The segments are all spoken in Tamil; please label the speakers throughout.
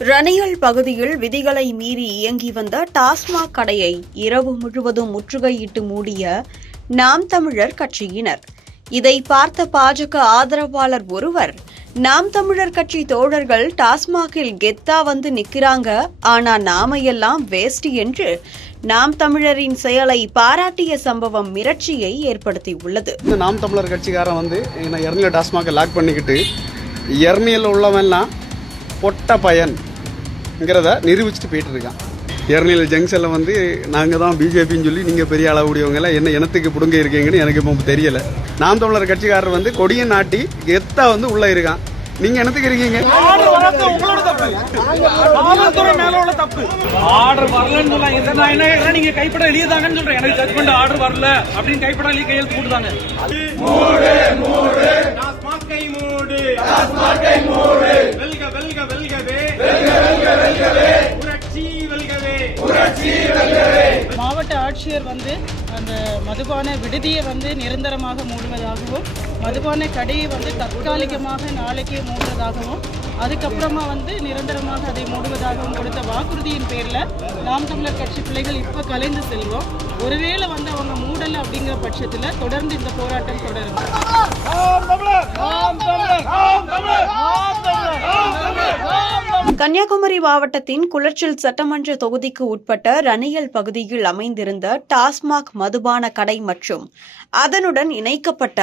Speaker 1: ரணியல் பகுதியில் விதிகளை மீறி இயங்கி வந்த டாஸ்மாக் கடையை இரவு முழுவதும் முற்றுகையிட்டு மூடிய நாம் தமிழர் கட்சியினர். இதை பார்த்த பாஜக ஆதரவாளர் ஒருவர் நாம் தமிழர் கட்சி தோழர்கள் டாஸ்மாகில் கெத்தா வந்து நிக்கிறாங்க ஆனா நாம எல்லாம் வேஸ்ட் என்று நாம் தமிழரின் செயலை பாராட்டிய சம்பவம் மிரட்சியை ஏற்படுத்தியுள்ளது.
Speaker 2: இந்த நாம் தமிழர் கட்சிக்காரன் வந்து என்ன எர்னியில் லாக் பண்ணிக்கிட்டு எர்னியில் உள்ளவன்லாம் பொட்ட பயன்ங்கிறத நிரூபிச்சுட்டு போயிட்டு இருக்கான் எர்னியல் ஜங்ஷனில் வந்து நாங்கள் தான் பிஜேபின்னு சொல்லி நீங்கள் பெரிய அளவுடையவங்களாம் என்ன இனத்துக்கு பிடுங்க இருக்கீங்கன்னு எனக்கு இப்போ தெரியல. நாம் தமிழர் கட்சிக்காரர் வந்து கொடியை நாட்டி கெத்தா வந்து உள்ளே இருக்கான். நீங்கள் என்னத்துக்கு இருக்கீங்க?
Speaker 3: ஆர்டர் வராது உங்களோட தப்பு. காவல்துறை மேல உள்ள தப்பு. ஆர்டர் வரலன்னு சொன்னாங்க சார் நான் என்ன கேக்குறேன், நீங்க கைப்பட எழுதியதாங்கன்னு சொல்றேன். எனக்கு ஜட்மெண்ட் ஆர்டர் வரல அப்படின்னு கைப்பட எழுதி கையெழுத்து போட்டுதாங்க.
Speaker 4: மாவட்ட ஆட்சியர் வந்து அந்த மதுபான விடுதியை வந்து நிரந்தரமாக மூடுவதாகவும் மதுபான கடையை வந்து தற்காலிகமாக நாளைக்கே மூடுவதாகவும் அதுக்கப்புறமா வந்து நிரந்தரமாக அதை மூடுவதாகவும் கொடுத்த வாக்குறுதியின் பேரில் நாம் தமிழர் கட்சி பிள்ளைகள் இப்போ கலைந்து செல்வோம். ஒருவேளை வந்து அவங்க மூடலை அப்படிங்கிற பட்சத்தில் தொடர்ந்து இந்த போராட்டம் தொடரும்.
Speaker 1: கன்னியாகுமரி மாவட்டத்தின் குளச்சல் சட்டமன்ற தொகுதிக்கு உட்பட்ட ரணியல் பகுதியில் அமைந்திருந்த டாஸ்மாக் மதுபான கடை மற்றும் அதனுடன் இணைக்கப்பட்ட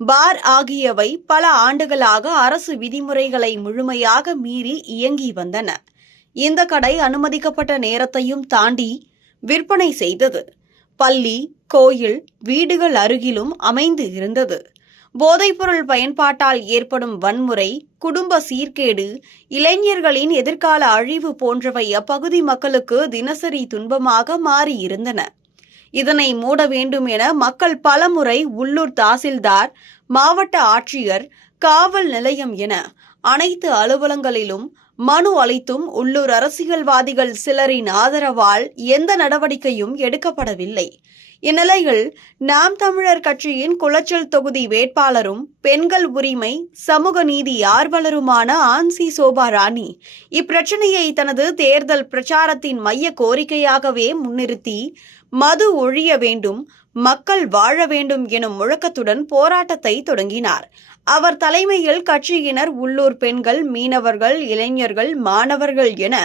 Speaker 1: பார் ஆகியவை பல ஆண்டுகளாக அரசு விதிமுறைகளை முழுமையாக மீறி இயங்கி வந்தன. இந்த கடை அனுமதிக்கப்பட்ட நேரத்தையும் தாண்டி விற்பனை செய்தது. பள்ளி கோயில் வீடுகள் அருகிலும் அமைந்து இருந்தது. போதைப்பொருள் பயன்பாட்டால் ஏற்படும் வன்முறை குடும்ப சீர்கேடு இளைஞர்களின் எதிர்கால அழிவு போன்றவை அப்பகுதி மக்களுக்கு தினசரி துன்பமாக மாறியிருந்தன. இதனை மூட வேண்டும் என மக்கள் பலமுறை உள்ளூர் தாசில்தார் மாவட்ட ஆட்சியர் காவல் நிலையம் என அனைத்து அலுவலங்களிலும் மனு அளித்தும் உள்ளூர் அரசியல்வாதிகள் சிலரின் ஆதரவால் எந்த நடவடிக்கையும் எடுக்கப்படவில்லை. இந்நிலையில் நாம் தமிழர் கட்சியின் குளச்சல் தொகுதி வேட்பாளரும் பெண்கள் உரிமை சமூக நீதி ஆர்வலருமான ஆன்சி சோபா ராணி இப்பிரச்சனையை தனது தேர்தல் பிரச்சாரத்தின் மைய கோரிக்கையாகவே முன்னிறுத்தி மது ஒழிய வேண்டும் மக்கள் வாழ வேண்டும் எனும் முழக்கத்துடன் போராட்டத்தை தொடங்கினார். அவர் தலைமையில் கட்சியினர் உள்ளூர் பெண்கள் மீனவர்கள் இளைஞர்கள் மாணவர்கள் என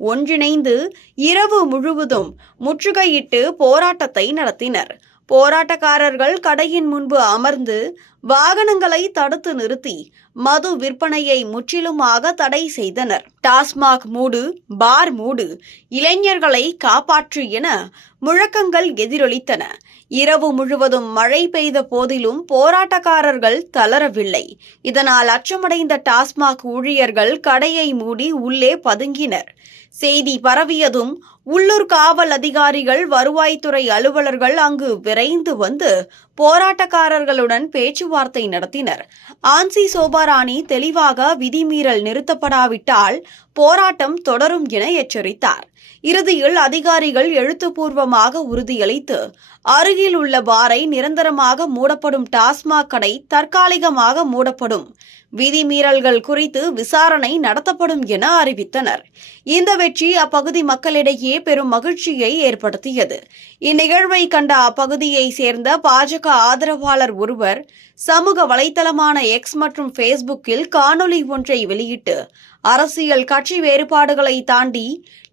Speaker 1: ஒன்றிணைந்து இரவு முழுவதும் முற்றுகையிட்டு போராட்டத்தை நடத்தினர். போராட்டக்காரர்கள் கடையின் முன்பு அமர்ந்து வாகனங்களை தடுத்து நிறுத்தி மது விற்பனையை முற்றிலுமாக தடை செய்தனர். டாஸ்மாக் மூடு பார் மூடு இளைஞர்களை காப்பாற்று என முழக்கங்கள் எதிரொலித்தன. இரவு முழுவதும் மழை பெய்த போதிலும் போராட்டக்காரர்கள் தளரவில்லை. இதனால் அச்சமடைந்த டாஸ்மாக் ஊழியர்கள் கடையை மூடி உள்ளே பதுங்கினர். செய்தி பரவியதும் உள்ளூர் காவல் அதிகாரிகள் வருவாய்த்துறை அலுவலர்கள் அங்கு விரைந்து வந்து போராட்டக்காரர்களுடன் பேச்சுவார்த்தை நடத்தினர். ஆன்சி சோபாராணி தெளிவாக விதிமீறல் நிறுத்தப்படாவிட்டால் போராட்டம் தொடரும் என எச்சரித்தார். இறுதியில் அதிகாரிகள் எழுத்துப்பூர்வமாக உறுதியளித்து அருகில் உள்ள பாரை நிரந்தரமாக மூடப்படும் டாஸ்மாக் கடை தற்காலிகமாக மூடப்படும். விதிமீறல்கள் குறித்து விசாரணை நடத்தப்படும் என அறிவித்தனர். இந்த வெற்றி அப்பகுதி மக்களிடையே பெரும் மகிழ்ச்சியை ஏற்படுத்தியது. இந்நிகழ்வை கண்ட அப்பகுதியை சேர்ந்த பாஜக ஆதரவாளர் ஒருவர் சமூக வலைதளமான எக்ஸ் மற்றும் ஃபேஸ்புக்கில் காணொலி ஒன்றை வெளியிட்டு அரசியல் கட்சி வேறுபாடுகளை தாண்டி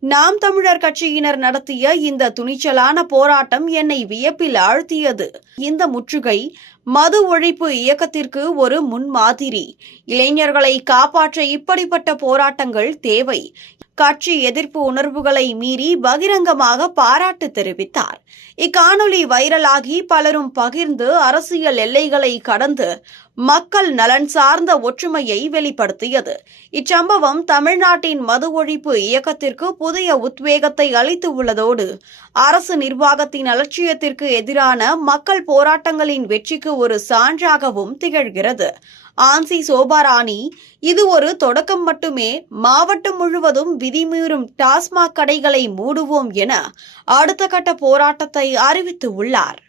Speaker 1: நாம் தமிழர் கட்சியினர் நடத்திய இந்த துணிச்சலான போராட்டம் என்னை வியப்பில் ஆழ்த்தியது. இந்த முற்றுகை மது ஒழிப்பு இயக்கத்திற்கு ஒரு முன்மாதிரி. இளைஞர்களை காப்பாற்ற இப்படிப்பட்ட போராட்டங்கள் தேவை. கட்சி எதிர்ப்பு உணர்வுகளை மீறி பகிரங்கமாக பாராட்டு தெரிவித்தார். இக்காணொலி வைரலாகி பலரும் பகிர்ந்து அரசியல் எல்லைகளை கடந்து மக்கள் நலன் சார்ந்த ஒற்றுமையை வெளிப்படுத்தியது. இச்சம்பவம் தமிழ்நாட்டின் மது ஒழிப்பு இயக்கத்திற்கு புதிய உத்வேகத்தை அளித்து உள்ளதோடு அரசு நிர்வாகத்தின் அலட்சியத்திற்கு எதிரான மக்கள் போராட்டங்களின் வெற்றிக்கு ஒரு சான்றாகவும் திகழ்கிறது. ஆன்சி சோபாராணி இது ஒரு தொடக்கம் மட்டுமே மாவட்டம் முழுவதும் விதிமீறும் டாஸ்மாக் கடைகளை மூடுவோம் என அடுத்த கட்ட போராட்டத்தை அறிவித்து உள்ளார்.